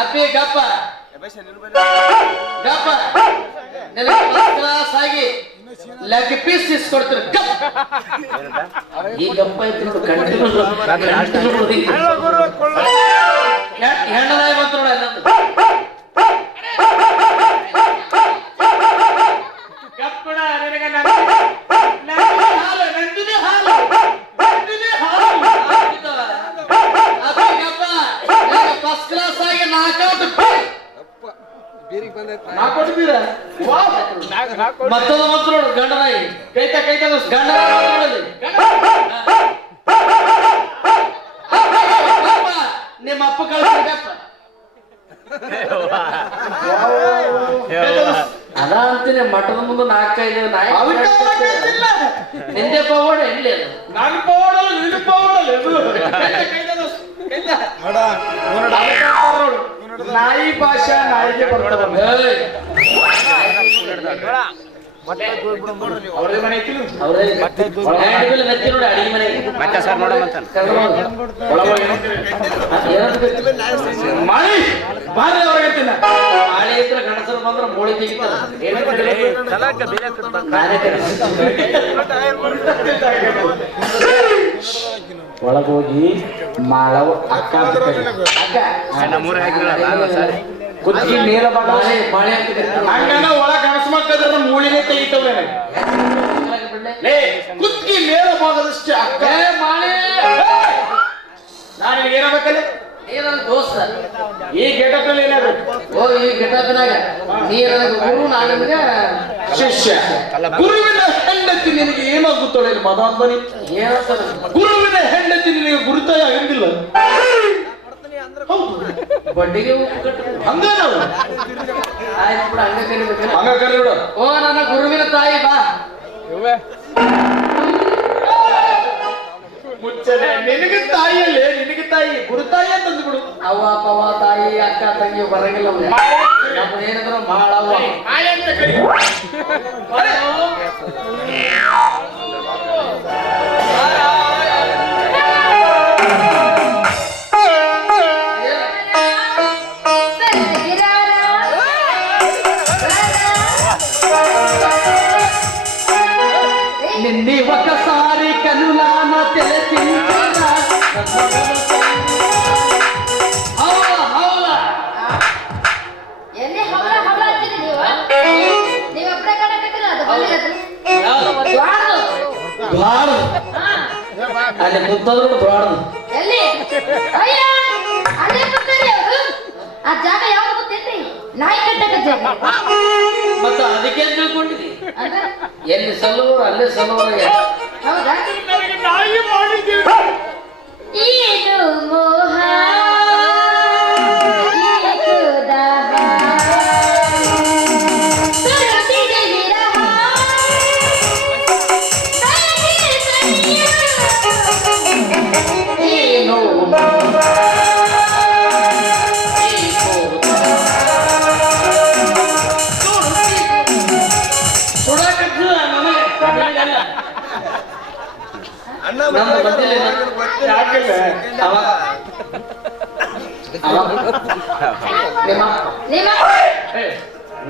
ಅಪ್ಪಿ ಗಪ್ಪ ಗಪ್ಪ ಆಗಿ ಲೆಗ್ ಪೀಸ್ ಇಸ್ಕೊಡ್ತೀರಿ ಈ ಗಪ್ಪ ಹೆಣ್ಣದಾಗಿ ಬಂತು ನೋಡ ಗಪ್ಪಡ ಫಸ್ಟ್ ಕ್ಲಾಸ್ ಆಗಿ ಮತ್ತೊಂದು ಮಾತ್ರ ನೋಡು ಗಂಡನಾಗಿ ಕೈತ ಗಂಡ ನಿಮ್ಮ ಅಪ್ಪ ಕಳಿಸ್ಬೇಕಪ್ಪ ಅದ ಅಂತೀನಿ ಮಠದ ಮುಂದೆ 4-5 ನಾಯಿ ನಿಂದೆ ಪವಾಡ ಎಲ್ಲಿ ಅದು ನಾನು ಪವಾಡಲ್ಲ ನಿನ್ನ ಪವಾಡಲ್ಲ ನಾಯಿ ಭಾಷಾ ನಾಯಿಗೆ ಬರ್ತದೆ ಅಡಿಗೆ ಮನೆ ಮಾಳಿ ಇದ್ರೆ ಗಣಸರು ಬಂದ್ರೆ ಮೂಳಿ ಒಳಗೋಗಿ ಮಾಳವ ಅಕ್ಕ ಕುತ್ತಿಗೆ ನೀರ ಮಳೆ ಹಂಗನ ಒಳ ಗಣಸ ಮಕ್ಕದ್ರ ಮೂಳಿನೇ ತೆಗಿತವೆ ಕುತ್ತಿಗೆ ನೇರ ಭಾಗದಷ್ಟೇ ಅಕ್ಕ ಮಾಳೆ ನಾನು ಏನಾಗಬೇಕಲ್ಲ ನೀರನ್ನ ದೋಸ್ತ ಈ ಗೆಟಪ್ನಲ್ಲಿ ಏನಾಗಬೇಕು ಓ ಈ ಗೆಟಪ್ನಾಗ ನೀರ ಗುರು ನಾನು ನಿಮಗೆ ಶಿಷ್ಯ ಗುರುವಿನ ಹೆಂಡತಿ ನಿನಗೆ ಏನಾಗುತ್ತಾಳೆ ಮದಾಂಬನಿ ಏನಂತ ಗುರುವಿನ ಹೆಂಡತಿ ನಿನಗೆ ಗುರುತಾಯ ಆಗಿಲ್ಲ ಬಡ್ಡಿಗೆ ಹಂಗ ನಾವು ಆಯ್ತು ಬಿಡ ಹಂಗ ಕರಿಬೇಕು ಹಂಗ ಕರಿಬಿಡು ಓ ನನ್ನ ಗುರುವಿನ ತಾಯಿ ಬಾ ಮುಚ್ಚನೆ ನಿನಗೆ ತಾಯಿಯಲ್ಲೇ ನಿನಗೆ ತಾಯಿ ಗುರುತಾಯಿ ಅಂತಂದು ಬಿಡು ಅವ್ವ ಪವ ತಾಯಿ ಅಕ್ಕ ತಂಗಿ ಬರಂಗಿಲ್ಲ ಏನಾದ್ರು ಮಾಡವ್ವ నిన్ని ఒకసారి కనులాన తెలిసిందా ಎಲ್ಲಿ ಹವಳ ಅಂತೀರಿ ನೀವು ಒಬ್ಬರೇ ಕಾಣಕತ್ತೀರ ಅದು ಅಲ್ಲಿ ಮುತ್ತದ್ರು ದ್ವಾಡದು ಎಲ್ಲಿ ಅಯ್ಯ ಅಲ್ಲೇ ಕೂತಾರಿ ಅವರು ಆ ಜಾಗ ಯಾವ್ದು ಗೊತ್ತೇನ್ರಿ ನಾಯಿ ಕಟ್ಟಕ ಜಾಗ ಮತ್ತ ಅದಕ್ಕೆ ತಿಳ್ಕೊಂಡಿದ್ದಿ ಎಲ್ಲಿ ಸಲ್ಲವರು ಅಲ್ಲೇ ಸಲ್ಲವರಿಗೆ ಹೌದಾ ನಾಯಿ ಮಾಡಿದ್ದೀವಿ ಇದು ಮೋಹ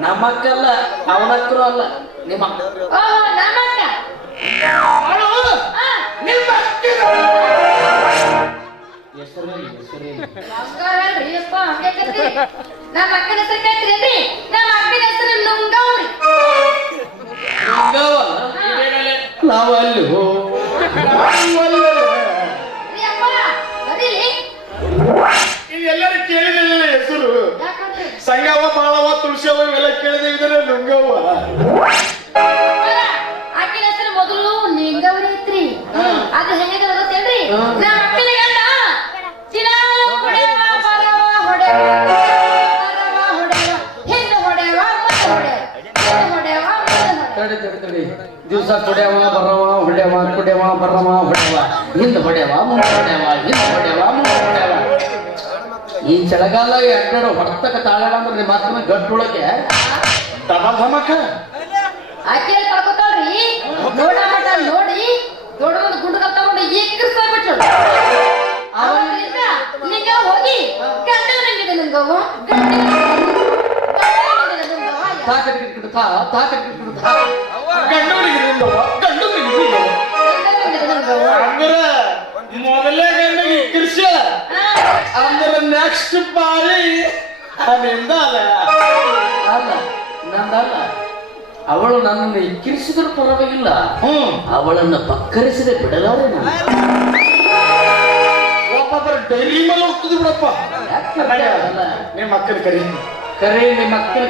ನಮ್ಮಕ್ಕಲ್ಲ ಅವನಕ್ಕರು ಅಲ್ಲ ನಿಮ್ಮ ನಮ್ಮ ಅಕ್ಕನ ಹೆಸರು ಕೇಳ್ತೀರಿ ನಮ್ಮ ಅಕ್ಕನ ಹೆಸರು ನುಂಗವ್ರಿ ನಾವಲ್ಲಿ ಇದೆಲ್ಲರೂ ಕೇಳಿದಿಲ್ಲ ಹೆಸರು ಸಂಗವ ಬಾಳವ ತುಳಸಿಯವ ಇವೆಲ್ಲ ಕೇಳಿದೆ ಇದ್ರೆ ನುಂಗವ್ವ ಆಕಿನ ಹೆಸರು ಮೊದಲು ನಿಂಗವ್ರಿ ಐತ್ರಿ ಅದು ಹೆಂಗ ಗೊತ್ತೇನ್ರಿ ನಮ್ಮ ಅಕ್ಕನ ಗಂಡ ಚಿನಾಲು ಹೊಡೆವ ಬರವ ಹೊಡೆವ ಬರವ ಹೊಡೆವ ಹಿಂದೆ ಹೊಡೆವ ಮುಂದೆ ಹೊಡೆವ ತಡಿ ದಿವಸ ಕುಡಿಯವ ಬರವ ಹೊಡೆವ ಕುಡಿಯವ ಬರವ ಹೊಡೆವ ಹಿಂದೆ ಹೊಡೆವ ಮುಂದೆ ಹೊಡೆವ ಹಿಂದೆ ಹೊಡೆವ ಮುಂದೆ ಹೊಡೆವ ಈ ಚಳಿಗಾಲ ಎರಡೆರಡು ಹೊಡ್ತಕ್ಕ ತಾಳ ಅಂದ್ರೆ ನಿಮ್ಮ ಮಾತನ್ನ ಗಟ್ಟೊಳಗೆ ಧಮ ಧಮಕ ಆಕೆ ಕಳ್ಕೊತಾಳ್ರಿ ನೋಡ ಮಟ ನೋಡಿ ದೊಡ್ಡದೊಂದು ಗುಂಡುಗಲ್ ತಗೊಂಡು ಎಕ್ಕರ್ಸ್ಬಿಟ್ರು ಅವಾಗಿಂದ ನಿಂಗ ಹೋಗಿ ಗಂಡ ನಂಗಿದೆ ನಿಂಗವ್ವ ಮೊದಲೇ ಗಂಡಗೆ ಕೃಷಿ ಅಂದ್ರೆ ನೆಕ್ಸ್ಟ್ ಪಾಳಿ ಅಲ್ಲಿಂದ ಅಲ್ಲ ನಂದಲ್ಲ ಅವಳು ನನ್ನನ್ನು ಇಕ್ಕಿರಿಸಿದ್ರು ಪರವಾಗಿಲ್ಲ ಅವಳನ್ನ ಬಕ್ಕರಿಸದೆ ಬಿಡಲಾರೆ ನಾನು ಒಬ್ಬೊಬ್ಬರು ಡೈರಿ ಮೇಲೆ ಹೋಗ್ತದೆ ಬಿಡಪ್ಪ ನಿಮ್ಮ ಮಕ್ಕಳು ಕರಿ ನಿಮ್ಮ ಮಕ್ಕಳು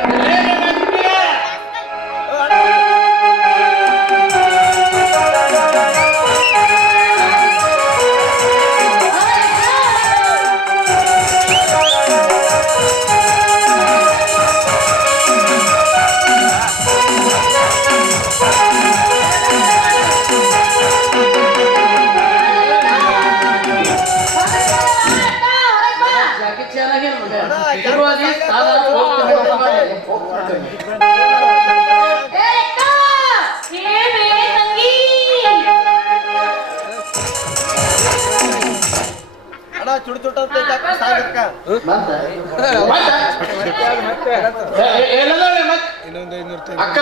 ಅಕ್ಕ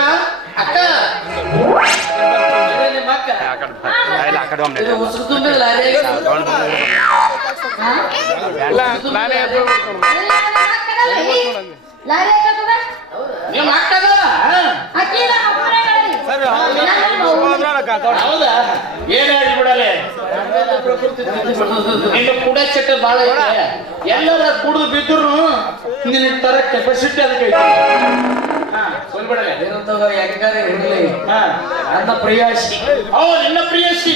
ಅಕ್ಕ ಹೌದಾ ಏನಾಗಿ ಬಿಡಲೆ ನಿನ್ನ ಕೂಡ ಚಟ್ಟ ಬಾಳ ಎಲ್ಲರ ಕುಡಿದು ಬಿದ್ರು ನಿನ್ನ ತರ ಕೆಪಾಸಿಟಿ ಅದಕ್ಕೆ ಹೆಂಗಾರೆ ಇರಲಿ ನನ್ನ ಪ್ರಿಯಾಸಿ ನಿನ್ನ ಪ್ರಿಯಾಸಿ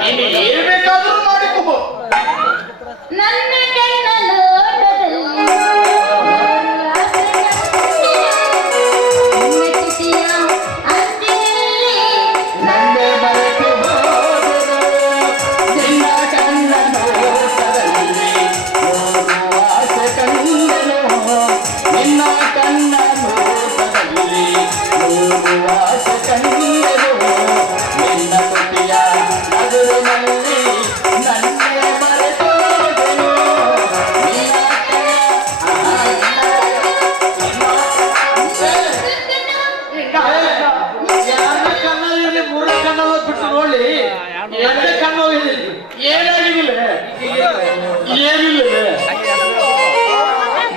ನೀನು ಏನ್ ಬೇಕಾದ್ರೂ ಮಾಡಿಕೋ ನನ್ನ ಕಣ್ಣ ನೋಟದಲ್ಲಿ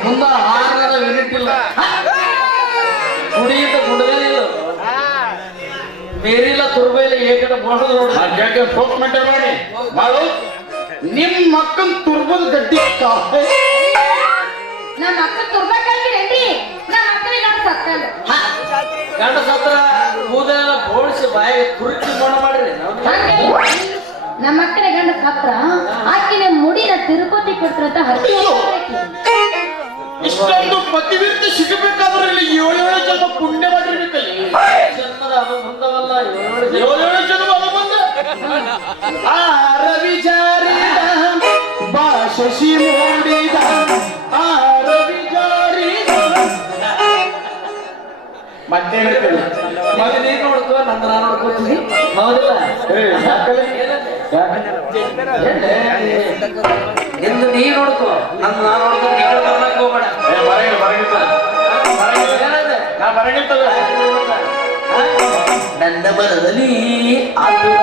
ಮುಂದ ಹಾರದ ವಿನಿಟ್ಟಿಲ್ಲ ಕುಡಿಯಿಂದ ಕುಡಲಿಲ್ಲ ಬೇರಿಲ್ಲ ತುರ್ಬೈಲ ಏಕಡ ಟ್ರೀಟ್ಮೆಂಟ್ ಮಾಡಿ ಮಾಡು ನಿಮ್ ಮಕ್ಕನ್ ತುರ್ಬದ ಗಡ್ಡಿ ನಮ್ಮ ಅಕ್ಕ ತುರ್ಬೇಕಂತೀರೇನ್ರಿ ನಮ್ಮ ಅಕ್ಕನಿಗೆ ಗಂಡ ಸತ್ತ ಗಂಡ ಸತ್ರ ಕೂದಲೆಲ್ಲ ಬೋಳಿಸಿ ಬಾಯಿಗೆ ತುರುಕಿ ಮೋಣ ಮಾಡ್ರಿ ನಮ್ಮ ಅಕ್ಕನ ಗಂಡ ಸತ್ರ ಆಕಿನ ಮುಡಿನ ತಿರುಪತಿ ಕೊಡ್ತಾರಂತ ಹತ್ತಿ ಇಷ್ಟೊಂದು ಪತಿವಿರ್ತ ಸಿಗಬೇಕಾದ್ರೆ ಇಲ್ಲಿ 7 ಜನ್ಮ ಪುಣ್ಯ ಮಾಡಿರ್ಬೇಕಲ್ಲಿ ಜನ್ಮದ ಅನುಬಂಧವಲ್ಲ 7 ಜನ್ಮ ಅನುಬಂಧ ಆ ರವಿಜಾರಿದ ಭಾಷಿ ಮೂಡಿದ ಆ ರವಿಜಾರಿದ ಮತ್ತೆ ಹೇಳ್ತೇನೆ ಮತ್ತೆ ನೀನು ನೋಡ್ಕೋ ನಂದು ನಾನು ನೋಡ್ಕೋತೀನಿ ಹೌದಿಲ್ಲ ಎಂದು ನೀ ನೋಡ್ಕೋ ನಂದು ನಾನು ನೋಡ್ಕೋ ನೀವು ಬರ್ಲಕ್ಕೆ ಹೋಗ್ಬೇಡ ನಾ ಬರಗಿರ್ತಲ್ಲ ನನ್ನ ಮನದಲ್ಲಿ ಆತುರ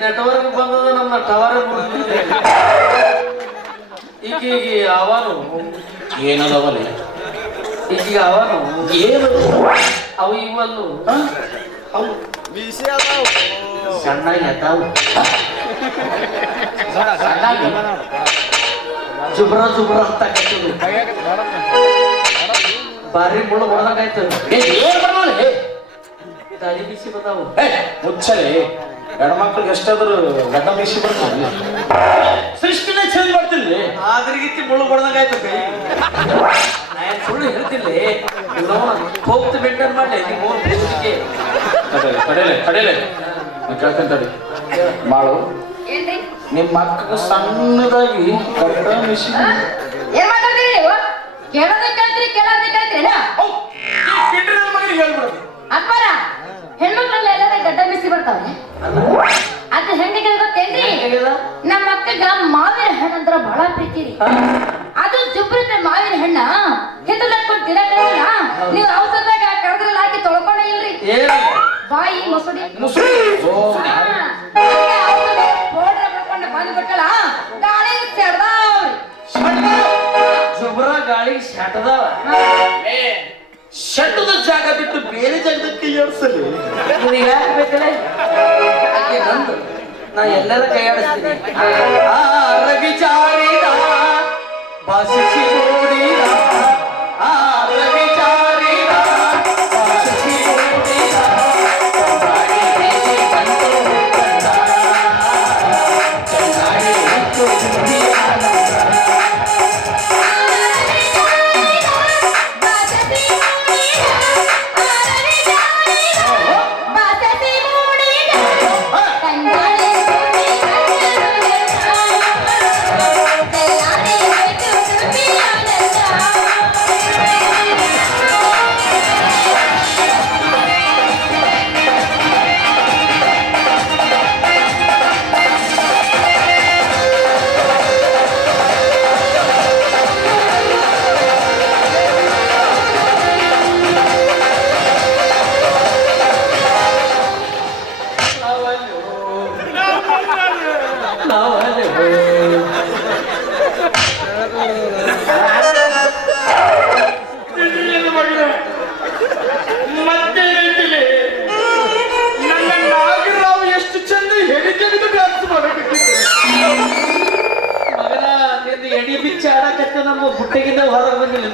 ನೆಟ್ವರ್ಕ್ ಬಂದದ ನಮ್ಮ ಟವರ್ ಈಗ ಅವನು ಏನದವಲ್ಲಿ ಈಗ ಅವನು ಏನದು ಅವು ಇವನು ಅವು ಸಣ್ಣ ಎದ್ದಾವು ಜುಬ್ರ ಜುಬ್ರ ಅಂತ ಕಟ್ಟುದು ಬಾರಿ ಮುಳ್ಳು ಹೊಡೆದಂಗಾಯ್ತು ಏನ್ ಬರೋಲ್ಲ ಗಾಳಿ ಬಿಸಿ ಬಂದಾವು ಮುಚ್ಚಲೆ ಹೆಣ್ಮಕ್ಳಿಗೆ ಎಷ್ಟಾದ್ರು ಗಡ್ಡ ಮೀಸಿ ಬರ್ತಾರೆ ಸೃಷ್ಟಿನೇ ಚೇಂಜ್ ಮಾಡ್ತಿಲ್ರಿ ಆದ್ರಿಗಿತ್ತಿ ಮುಳ್ಳು ಹೊಡೆದಂಗಾಯ್ತು ಕೈ ನಾನು ಸುಳ್ಳು ಹೇಳ್ತಿಲ್ಲ ಹೋಗ್ತು ಮೇಂಟೈನ್ ಮಾಡ್ಲಿ ನೀವು ಕಡೆಲೆ ಕೇಳ್ತೇನೆ ತಡಿ ಮಾಡು ಏನ್ರಿ ನಿಮ್ಮ ಮಕ್ಕಳು ಸಣ್ಣದಾಗಿ ಗಡ್ಡ ಮೀಸಿ ಏನ್ ಮಾತಾಡ್ತೀರಿ ನೀವು ಕೇಳೋದೇ ಕೇಳ್ತೀರಿ ಕೇಳೋದೇ ಕೇಳ್ತೀರೇನ ಮಗನಿಗೆ ಹೇಳ್ಬಿಡೋದು ಅಪ್ಪಾರ ಹೆಣ್ಮಕ್ಳೆಲ್ಲ ಎಲ್ಲಾರ ಗಡ್ಡ ಬಿಸಿ ಬರ್ತಾವೆ ಅದು ಹೆಣ್ಣಿಗೆ ಗೊತ್ತೇನ್ರಿ ನಮ್ಮ ಅಕ್ಕಗ ಮಾವಿನ ಹಣ್ಣು ಅಂದ್ರ ಬಹಳ ಪ್ರೀತಿ ರೀ ಅದು ಜುಬ್ರತೆ ಮಾವಿನ ಹಣ್ಣ ಹಿತ್ತಲಕ್ಕೊಂಡ್ ತಿನ್ನಲ್ಲ ನೀವು ಔಷಧದಾಗ ಕಡದ್ರಲ್ಲಿ ಹಾಕಿ ತೊಳ್ಕೊಂಡೇ ಇಲ್ರಿ ಬಾಯಿ ಮೊಸಡಿ ಪೌಡರ್ ಬರ್ಕೊಂಡು ಬಂದ್ಬಿಟ್ಟಲ್ಲ ಗಾಳಿ ಸೆಡ್ದಾವ್ರಿ ಜುಬ್ರ ಗಾಳಿ ಶಟದವ ಶಟ್ಟದ ಜಾಗ ಬಿಟ್ಟು ಬೇರೆ ಜಾಗದಕ್ಕೆ ಏರ್ಸಲಿ ನಿನಗೆ ಯಾಕೆ ಬೇಕಲ್ಲ ಆಕೆ ಬಂದು ನಾ ಎಲ್ಲರ ಕೈ ಆಡಿಸ್ತೀನಿ ರವಿಚಾರಿದ ಭಾಷಿಸಿ ನೋಡಿದ ರವಿಚಾರಿದ ಭಾಷಿಸಿ ನೋಡಿದ ನಮ್ಮ ಬುಟ್ಟೆಗಿಂದ ಹೊರಗೆ ಬಂದಿಲ್ಲ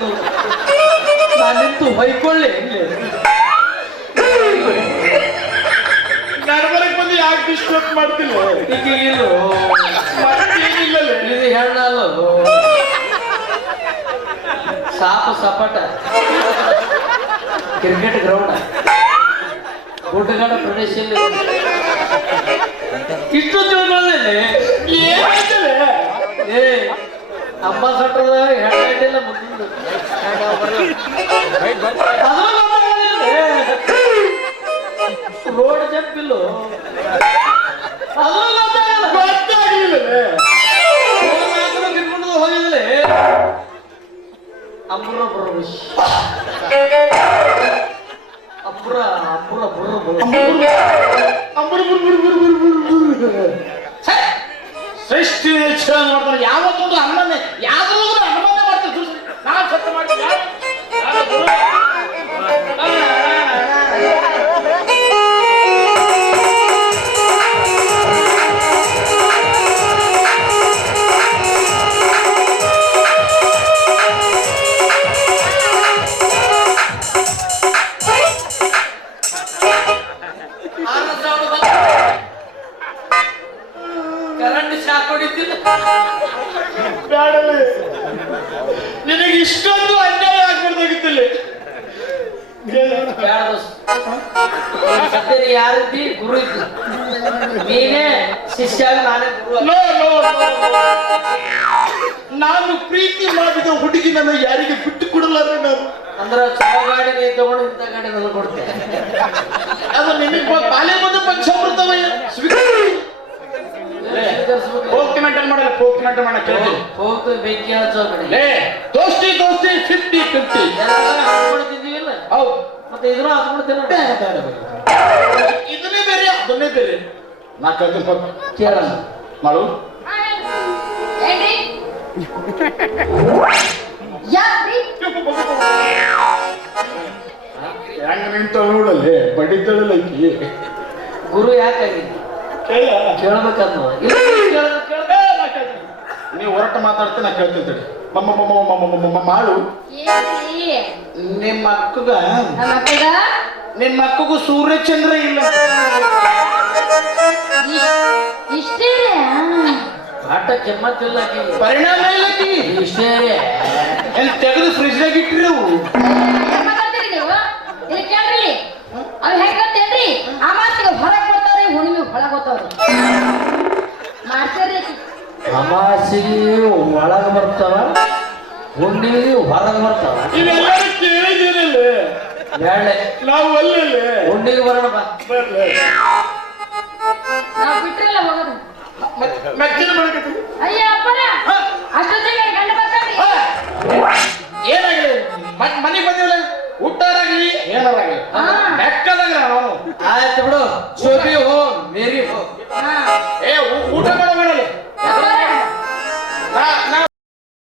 ನಾನು ನಿಂತು ಹೊಯ್ಕೊಳ್ಳಿ ನಡ್ಬರಕ್ ಬಂದು ಯಾಕೆ ಡಿಸ್ಟರ್ಬ್ ಮಾಡ್ತಿಲ್ಲ ಈಗಿಲ್ಲೋ ಇದು ಹೆಣ್ಣಲ್ಲ ಸಾಪ ಸಪಾಟ ಕ್ರಿಕೆಟ್ ಗ್ರೌಂಡ್ ಗುಡ್ಡಗಾಡ ಪ್ರದೇಶದಲ್ಲಿ ಇಷ್ಟೊಂದು ಏ ಅಂಬಾಸಡರ್ ಹೆಣ್ಣಲ್ಲ ಮುಂದೆ ರೋಡ್ ಜಂಪ್ ಇಲ್ಲೋ ತಿನ್ಕೊಂಡು ಹೋಗಿದ್ರೆ ಅಂಬುರ ಬರೋಷ್ ಅಂಬುರ ಅಂಬುರ ಸೃಷ್ಟಿ ಮಾಡ್ತಾರೆ ಯಾವತ್ತೊಂದು ಅಮ್ಮನೆ ಯಾವ್ದು ಅನುಮಾನ ಮಾಡ್ತಾರೆ ನಾನು ಸತ್ಯ ಮಾಡ್ತೀನಿ ಕರೆಂಟ್ ಶಾಕ್ ಹೊಡಿತಿಲ್ಲ ನಿನಗೆ ಇಷ್ಟೊಂದು ಅನ್ಯಾಯ ಆಗ್ಬಾರ್ದಾಗಿತ್ತಿಲ್ಲ ಸದ್ಯ ಯಾರಿದ್ದಿ ಗುರು ಇದ್ದಿ ನೀನೇ ಶಿಷ್ಯ ನಾನೇ ಗುರು ನಾನು ಪ್ರೀತಿ ಮಾಡಿದ ಹುಡುಗಿ ನನ್ನ ಯಾರಿಗೆ ಬಿಟ್ಟು ಕೊಡಲಾರೆ ನಾನು ಅಂದ್ರ ಚಲೋ ಗಾಡಿ ನೀ ತಗೊಂಡು ಇಂಥ ಗಾಡಿ ನನಗೆ ಕೊಡ್ತೇನೆ ಅದು ನಿಮಗೆ ಪಾಲೆ ಬಂದು ಪಂಚಾಮೃತವ ಹೋಗ್ತಿ ಮೆಂಟಲ್ ಮಾಡಲ್ಲ ಹೋಗ್ತಿ ಮೆಂಟಲ್ ಮಾಡ ಹೋಗ್ತು ಬೆಂಕಿ ಹಚ್ಚೋ ಕಡೆ ದೋಸ್ತಿ 50-50 ಹಾಕ್ಬಿಡ್ತಿದ್ದೀವಿಲ್ಲ ಹೌದು ಮತ್ತೆ ಇದನ್ನು ಹಾಕ್ಬಿಡ್ತೇನೆ ಇದನ್ನೇ ಬೇರೆ ಅದನ್ನೇ ಬೇರೆ ನಾ ಕೇಳ್ತೀನಿ ಕೇಳಲ್ಲ ಮಾಡು ಏನ್ರಿ ಯಾಕ್ರಿ ಹೆಂಗ ನಿಂತ ನೋಡಲ್ಲಿ ಬಡಿದ್ದಳಲ್ಲ ಆಕಿ ಗುರು ಯಾಕಾಗಿದೆ ಕೇಳ್ಬೇಕಂದ ನೀವು ಹೊರಟ ಮಾತಾಡ್ತೀನಿ ನಾ ಕೇಳ್ತೀನಿ ತಡಿ. ಮಾಡು ಏನ್ರಿ ನಿಮ್ಮ ಅಕ್ಕಗ ನಮ್ಮ ಅಕ್ಕಗ ನಿಮ್ಮ ಅಕ್ಕಗೂ ಸೂರ್ಯಚಂದ್ರ ಇಲ್ಲ ಇಷ್ಟೇ ಆಟ ಕೆಮ್ಮತ್ತಿಲ್ಲ ಪರಿಣಾಮ ಇಲ್ಲಕಿ ಇಷ್ಟೇ ಏನ್ ತೆಗೆದು ಫ್ರಿಜ್ನಾಗ ಇಟ್ರಿ ಅವು ಮಾತಾಡ್ತೀರಿ ನೀವು ಇಲ್ಲಿ ಕೇಳ್ರಿ ಅವ್ ಹೆಂಗ್ ಗೊತ್ತೇನ್ರಿ ಅಮಾಸಿಗೆ ಹೊರಗ್ ಬರ್ತಾವ್ರಿ ಹುಣ್ಣಿಮೆ ಹೊಳಗ್ ಬರ್ತಾವ್ರಿ ಮಾಡ್ಸೇರಿ ಅಮಾಸಿಗೆ ಒಳಗೆ ಬರ್ತಾವ ಹುಣ್ಣಿಗೆ ಹೊರಗೆ ಬರ್ತಾವ ಇವೆಲ್ಲರೂ ಕೇಳಿದಿರಲ್ಲ ಬೇಳೆ ನಾವು ಅಲ್ಲೇ ಹುಣ್ಣಿಗೆ ಬರೋಣ ಬಾ ನಾವ್ ಬಿಟ್ರಲ್ಲ ಹೋಗೋದು ಮೆಚ್ಚಿನ ಮಾಡ್ಕೊತೀವಿ ಅಯ್ಯ ಅಪ್ಪರೇ